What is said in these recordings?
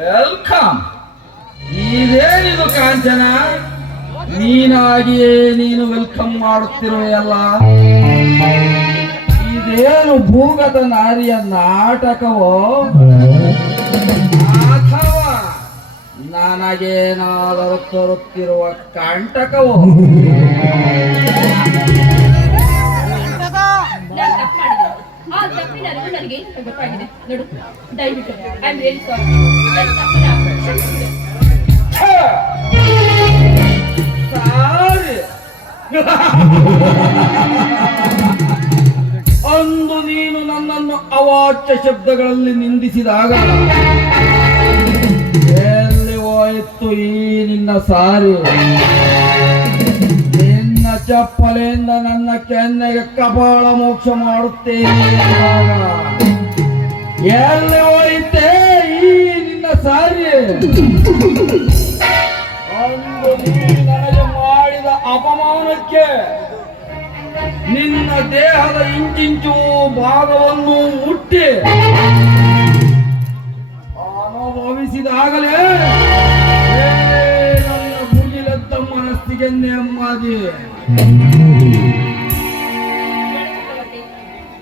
Welcome ಇದೇನಿದು ಕಾಂಚನ? ನೀನಾಗಿಯೇ ನೀನು welcome ಮಾಡುತ್ತಿರುವೆಯಲ್ಲ? ಇದೇನು ಭೂಗತ ನಾರಿಯ ನಾಟಕವೋ? ಅಥವಾ ನನಗೇನಾದರೂ ತರುತ್ತಿರುವ ಕಂಟಕವೋ? ನೋಡು. ದಯವಿಟ್ಟು. ಅಂದು ನೀನು ನನ್ನನ್ನು ಅವಾಚ್ಯ ಶಬ್ದಗಳಲ್ಲಿ ನಿಂದಿಸಿದಾಗ ಎಲ್ಲಿ ಹೋಯಿತು ಈ ನಿನ್ನ ಸಾರಿ? ನಿನ್ನ ಚಪ್ಪಲೆಯಿಂದ ನನ್ನ ಕೆನ್ನೆಗೆ ಕಪಾಳ ಮೋಕ್ಷ ಮಾಡುತ್ತೇನೆ ಎಲ್ಲಿ ಹೋಯಿತೆ ಈ ನಿನ್ನ ಸಾರಿ? ಅಂದು ನೀನು ನನಗೆ ಮಾಡಿದ ಅಪಮಾನಕ್ಕೆ ನಿನ್ನ ದೇಹದ ಇಂಚಿಂಚು ಭಾಗವನ್ನು ಮುಟ್ಟಿ ಅನುಭವಿಸಿದಾಗಲೇ ನನ್ನ ಮುಗಿಲದ್ದ ಮನಸ್ಸಿಗೆ ನೆಮ್ಮದಿ.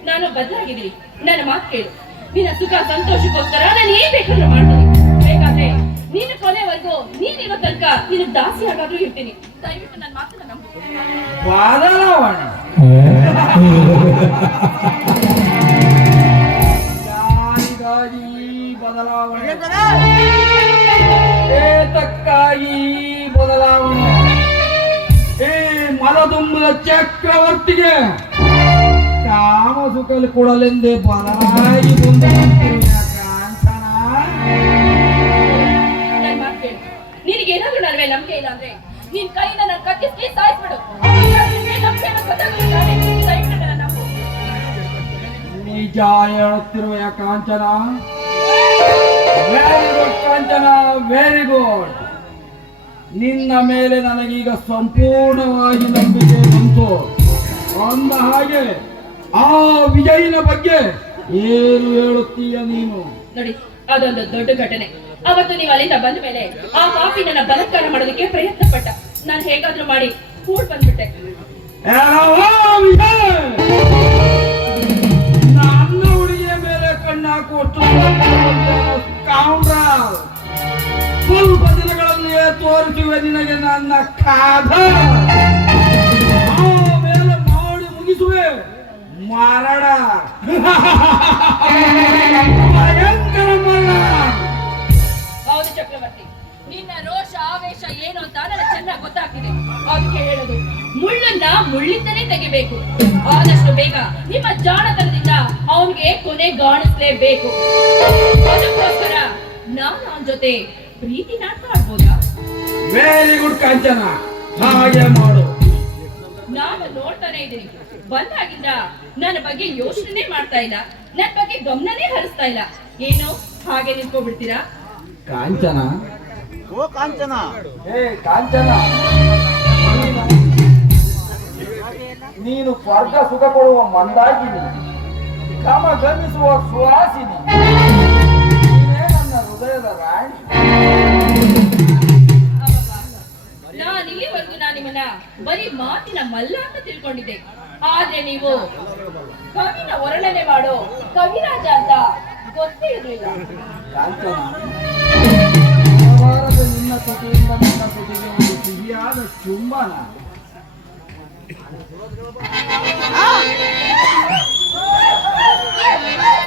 ನಾನು ಬದಲಾಗಿದ್ದೀನಿ. ನನ್ನ ಮಾತು ಕೇಳು. ನಿನ್ನ ಸುಖ ಸಂತೋಷಕ್ಕೋಸ್ಕರ ನಾನು ಏನ್ ಬೇಕಾದ್ರೂ ಮಾಡ್ತೀನಿ ಬೇಕಾದ್ರೆ ನೀನು ಕೊನೆವರೆಗೂ ನೀನ್ ಇರೋ ತನಕ ನಿನ್ನ ದಾಸಿ ಆಗಾದ್ರೂ ಇರ್ತೀನಿ. ದಯವಿಟ್ಟು ನನ್ನ ಮಾತನ್ನ ನಂಬು. ಬದಲಾವಣೆ. ಏತಕ್ಕಾಗಿ ಬದಲಾವಣೆ. ಏ ಮಲದುಂಬದ ಚಕ್ರವರ್ತಿಗೆ. ಕಾಮ ಸುಖಲ್ಲಿ ಕೊಡಲೆಂದೇ ಬಂದು ನಿನಗೇನಾದ್ರೂ ನನ್ನ ಮೇಲೆ ನಂಬಿಕೆ ಇಲ್ಲ ಅಂದ್ರೆ ನಿನ್ ಕೈಯಿಂದ ನನ್ನ ಕತ್ತಿಸಿ ಸಾಯಿಸ್ಬಿಡು. ನಿಜ ಹೇಳುತ್ತಿರುವ Kanchana very good Kanchana very good ನಿನ್ನ ಮೇಲೆ ನನಗೀಗ ಸಂಪೂರ್ಣವಾಗಿ ನಂಬಿಕೆ ಬಂತು. ಅಂದ ಹಾಗೆ ಆ ವಿಜಯಿನ ಬಗ್ಗೆ ಏನು ಹೇಳುತ್ತೀಯ ನೀನು? ನೋಡಿ ಅದೊಂದು ದೊಡ್ಡ ಘಟನೆ. ಅವತ್ತು ನೀವು ಅಲ್ಲಿಂದ ಬಂದ ಮೇಲೆ ಆ ಪಾಪಿ ನನ್ನ ಬಲತ್ಕಾರ ಮಾಡೋದಕ್ಕೆ ಪ್ರಯತ್ನ ಪಟ್ಟ ನಾನು ಹೇಗಾದ್ರೂ ಮಾಡಿ ಕೂಡ್ ಬಂದ್ಬಿಟ್ಟೆ? ನನ್ನ ಹುಡುಗಿಯ ಮೇಲೆ ಕೌಂಡ್ರಲ್ ಸ್ವಲ್ಪ ದಿನಗಳಲ್ಲಿಯೇ ತೋರಿಸುವೆ ನಿನಗೆ ನನ್ನ ಕಾದ ಮೇಲೆ ಮಾಡಿ ಮುಗಿಸುವೆ. ಮರಣ ಭಯಂಕರ ಹೌದು ಚಕ್ರವರ್ತಿ ನಿನ್ನ ರೋಷ ಆವೇಶ ಏನು ಅಂತ ನನಗೆ ಚೆನ್ನಾಗಿ ಗೊತ್ತಾಗ್ತಿದೆ. ಅದಕ್ಕೆ ಹೇಳೋದು ಮುಳ್ಳನ್ನ ಮುಳ್ಳಿಂದಲೇ ತೆಗಿಬೇಕು. ಆದಷ್ಟು ಬೇಗ ನಿಮ್ಮ ಜಾಣತನದಿಂದ ಅವನಿಗೆ ಕೊನೆ ಗಾಣಿಸ್ಲೇಬೇಕು. ಅದಕ್ಕೋಸ್ಕರ ನಾನು ಅವನ ಜೊತೆ ಪ್ರೀತಿ ನಾಟಕ ಆಡ್ಬೋದಾ? ವೆರಿ ಗುಡ್ ಕಾಂಚನ. ಹಾಗೆ ಮಾಡು. ನಾನು ನೋಡ್ತಾನೆ ಇದ್ದೀನಿ. ಬಂದಾಗಿಂದ ನನ್ನ ಬಗ್ಗೆ ಯೋಚನೆ ಮಾಡ್ತಾ ಇಲ್ಲ. ನನ್ನ ಬಗ್ಗೆ ಗಮನನೇ ಹರಿಸ್ತಾ ಇಲ್ಲ. ಏನು ಹಾಗೆ ನಿಂತ್ಕೊಬಿಡ್ತೀರಾ? ಕಾಂಚನ? ಓ ಕಾಂಚನ. ಏ ಕಾಂಚನ. ನೀನು ಸ್ವರ್ಗ ಸುಖ ಕೊಡುವ ಮಂದಾಗಿನಿ ಕಾಮ ಗಮಿಸುವ ಸುವಾಸಿನಿ. ನೀನೇ ನನ್ನ ಹೃದಯದ ರಾಣಿ. ನಾನು ಇಲ್ಲಿವರೆಗೂ ನಾನು ನಿಮ್ಮನ್ನ ಬರೀ ಮಾತಿನ ಮಲ್ಲ ಅಂತ ತಿಳ್ಕೊಂಡಿದ್ದೆ. ಆದ್ರೆ ನೀವು ಕವಿನ ವರ್ಣನೆ ಮಾಡೋ ಕವಿರಾಜ ಅಂತ ಗೊತ್ತೇ ಇರಲಿಲ್ಲ. ನಿನ್ನ ಕಥೆಯಿಂದ ನನ್ನ ಕಥೆಗೆ ಒಂದು ಸಿಹಿಯಾದ ಚುಂಬನ